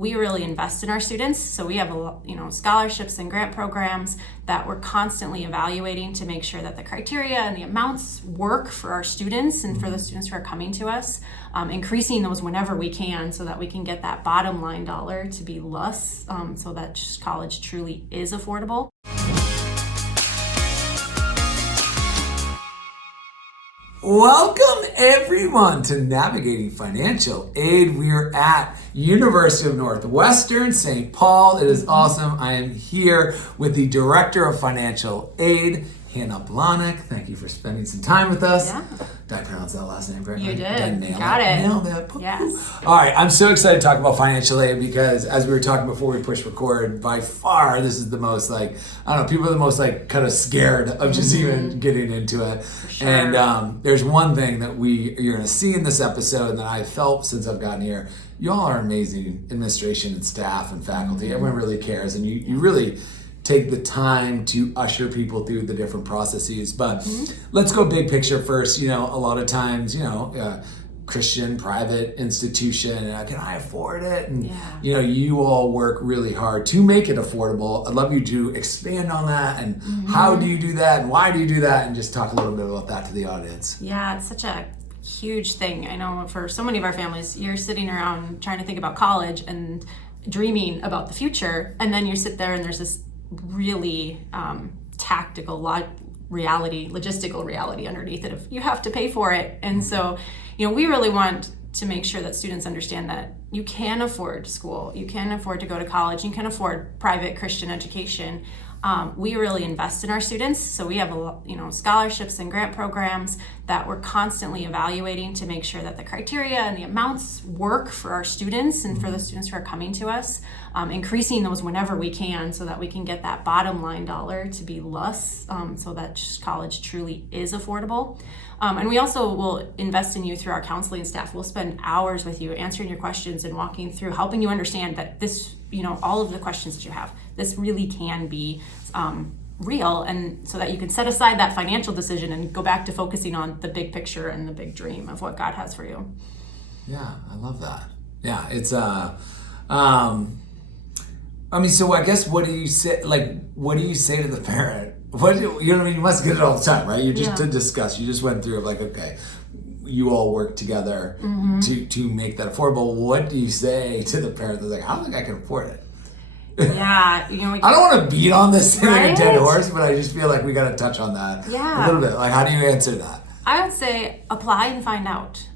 We really invest in our students, so we have scholarships and grant programs that we're constantly evaluating to make sure that the criteria and the amounts work for our students and for the students who are coming to us, increasing those whenever we can so that we can get that bottom line dollar to be less, so that college truly is affordable. Welcome everyone to Navigating Financial Aid. We are at University of Northwestern, St. Paul. It is awesome. I am here with the Director of Financial Aid, Hannah Blanhnik. Thank you for spending some time with us. Yeah. Did I pronounce that last name correctly? You did. Got it. Nailed it. Yes. All right. I'm so excited to talk about financial aid because as we were talking before we pushed record, by far this is the most people are the most kind of scared of just even getting into it. For sure. And there's one thing that you're going to see in this episode and that I've felt since I've gotten here. Y'all are amazing administration and staff and faculty. Everyone really cares, and you really take the time to usher people through the different processes. But let's go big picture first. A lot of times, Christian private institution, can I afford it? And you all work really hard to make it affordable. I'd love you to expand on that and how do you do that and why do you do that, and just talk a little bit about that to the audience. Yeah, it's such a huge thing. I know for so many of our families, you're sitting around trying to think about college and dreaming about the future, and then you sit there and there's this really tactical logistical reality underneath it of you have to pay for it. And so we really want to make sure that students understand that you can afford school, you can afford to go to college, you can afford private Christian education. We really invest in our students, so we have scholarships and grant programs that we're constantly evaluating to make sure that the criteria and the amounts work for our students and for the students who are coming to us, increasing those whenever we can so that we can get that bottom line dollar to be less, so that college truly is affordable. And we also will invest in you through our counseling staff. We'll spend hours with you answering your questions and walking through, helping you understand that this, all of the questions that you have, this really can be real, and so that you can set aside that financial decision and go back to focusing on the big picture and the big dream of what God has for you. Yeah, I love that. Yeah, it's so I guess what do you say to the parent? You must get it all the time, right? You just to discuss. You just went through okay, you all work together to make that affordable. What do you say to the parent that's I don't think I can afford it? Yeah, I don't want to beat on this like a dead horse, but I just feel like we got to touch on that a little bit. How do you answer that? I would say apply and find out.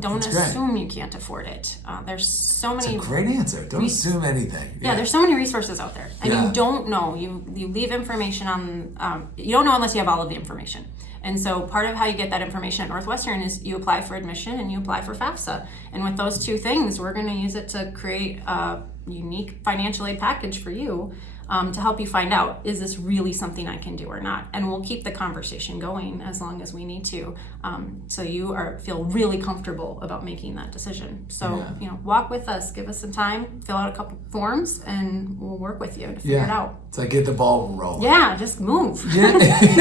Don't assume you can't afford it. There's so many. That's a great answer. Don't assume anything. Yeah, there's so many resources out there, and you don't know. You leave information on. You don't know unless you have all of the information. And so part of how you get that information at Northwestern is you apply for admission and you apply for FAFSA. And with those two things, we're going to use it to create a unique financial aid package for you, to help you find out, is this really something I can do or not? And we'll keep the conversation going as long as we need to, so you feel really comfortable about making that decision. So, walk with us, give us some time, fill out a couple forms, and we'll work with you to figure it out. It's get the ball rolling. Yeah, just move. Yeah,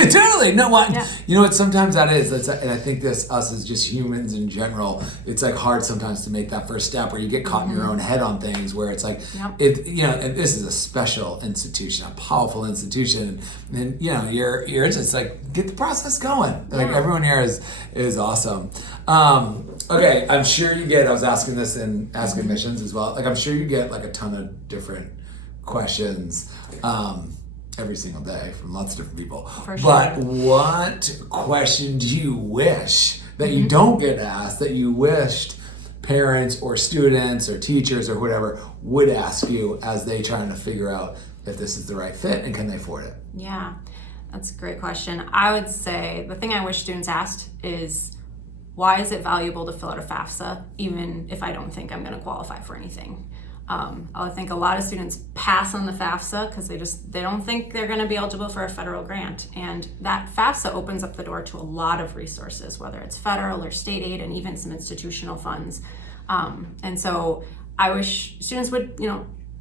totally. No, what sometimes that is, and I think us as just humans in general, it's hard sometimes to make that first step where you get caught in your own head on things where it's and this is a special institution, a powerful institution, and you're just get the process going. Everyone here is awesome. Okay, I'm sure you get. I was asking this in Ask Admissions as well. I'm sure you get a ton of different questions every single day from lots of different people. For sure. But what question do you wish that you don't get asked that you wished parents or students or teachers or whatever would ask you as they trying to figure out if this is the right fit and can they afford it? Yeah, that's a great question. I would say the thing I wish students asked is, why is it valuable to fill out a FAFSA even if I don't think I'm going to qualify for anything? I think a lot of students pass on the FAFSA because they don't think they're going to be eligible for a federal grant, and that FAFSA opens up the door to a lot of resources, whether it's federal or state aid and even some institutional funds. And so I wish students would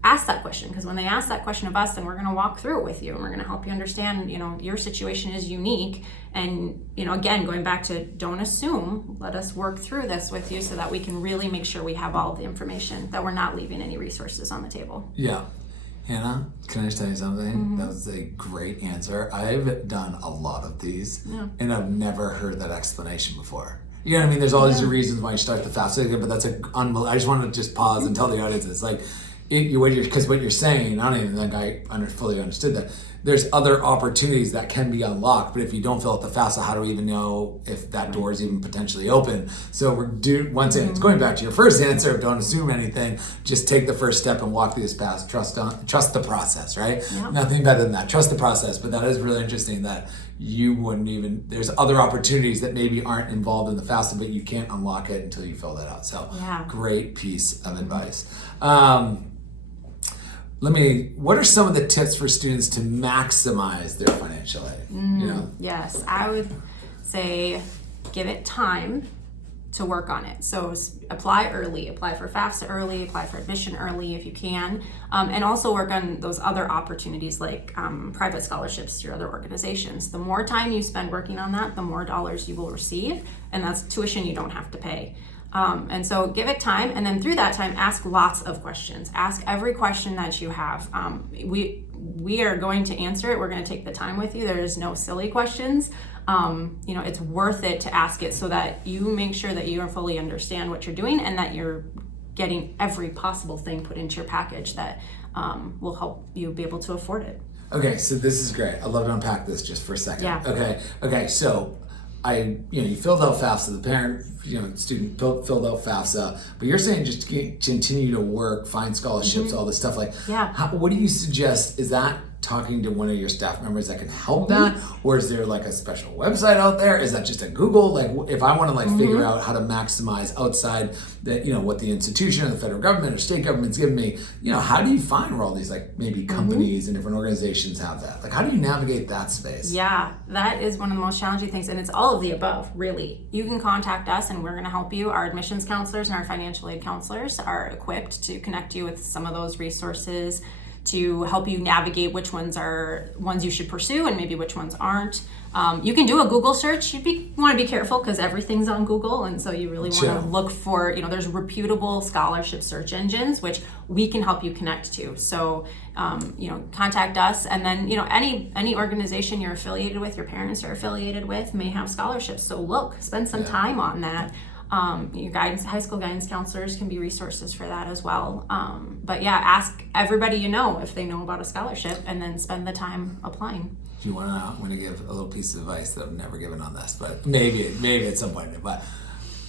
ask that question, because when they ask that question of us, then we're going to walk through it with you, and we're going to help you understand, your situation is unique. And, again, going back to don't assume, let us work through this with you so that we can really make sure we have all of the information, that we're not leaving any resources on the table. Yeah. Hannah, can I just tell you something? That was a great answer. I've done a lot of these, and I've never heard that explanation before. You know what I mean? There's all these reasons why you start the FAFSA, but that's I just want to just pause and tell the audience, it's like, because what you're saying, I don't even think I fully understood that. There's other opportunities that can be unlocked, but if you don't fill out the FAFSA, how do we even know if that door is even potentially open? So once again, it's going back to your first answer of don't assume anything, just take the first step and walk through this path, trust the process, right? Yeah. Nothing better than that, trust the process. But that is really interesting that you wouldn't even, there's other opportunities that maybe aren't involved in the FAFSA, but you can't unlock it until you fill that out. So great piece of advice. What are some of the tips for students to maximize their financial aid? Yes, I would say give it time to work on it. So apply early, apply for FAFSA early, apply for admission early if you can, and also work on those other opportunities like private scholarships through other organizations. The more time you spend working on that, the more dollars you will receive, and that's tuition you don't have to pay. And so give it time, and then through that time, ask lots of questions. Ask every question that you have. We are going to answer it. We're going to take the time with you. There is no silly questions. It's worth it to ask it so that you make sure that you fully understand what you're doing and that you're getting every possible thing put into your package that will help you be able to afford it. Okay, so this is great. I'd love to unpack this just for a second. Yeah. Okay, so you filled out FAFSA, the parent, student filled out FAFSA, but you're saying just to continue to work, find scholarships, all this stuff. What do you suggest? Is that talking to one of your staff members that can help that? Or is there like a special website out there? Is that just a Google? Like if I want to figure out how to maximize outside that, what the institution or the federal government or state government's giving me, how do you find where all these maybe companies and different organizations have that? Like how do you navigate that space? Yeah, that is one of the most challenging things, and it's all of the above, really. You can contact us and we're going to help you. Our admissions counselors and our financial aid counselors are equipped to connect you with some of those resources to help you navigate which ones are ones you should pursue and maybe which ones aren't. You can do a Google search. You want to be careful because everything's on Google, and so you really want to look for, there's reputable scholarship search engines which we can help you connect to. So, contact us, and then, any organization you're affiliated with, your parents are affiliated with, may have scholarships. So spend some time on that. Your high school guidance counselors can be resources for that as well. But ask everybody if they know about a scholarship, and then spend the time applying. Do you want to give a little piece of advice that I've never given on this, but maybe at some point. But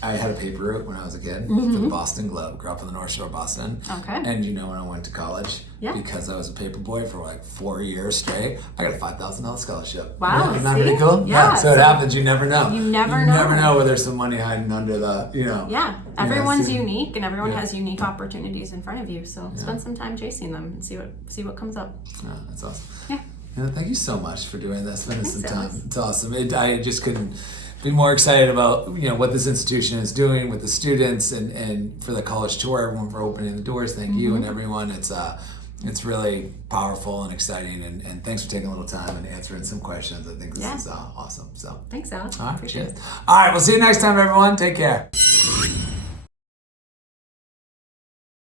I had a paper route when I was a kid for the Boston Globe. Grew up in the North Shore of Boston. Okay. And when I went to college, because I was a paper boy for 4 years straight, I got a $5,000 scholarship. Wow. Isn't that pretty cool? Yeah. So it happens. You never know. You never know where there's some money hiding under the, Yeah. Everyone's unique, and everyone has unique opportunities in front of you. So spend some time chasing them and see what comes up. Yeah, that's awesome. Yeah. Thank you so much for doing this. Spending some time. It's awesome. I just couldn't be more excited about what this institution is doing with the students and for the college tour. Everyone for opening the doors. Thank you and everyone. It's really powerful and exciting, and thanks for taking a little time and answering some questions. I think this is awesome. So thanks, Alex. All right, appreciate it. All right, we'll see you next time, everyone. Take care.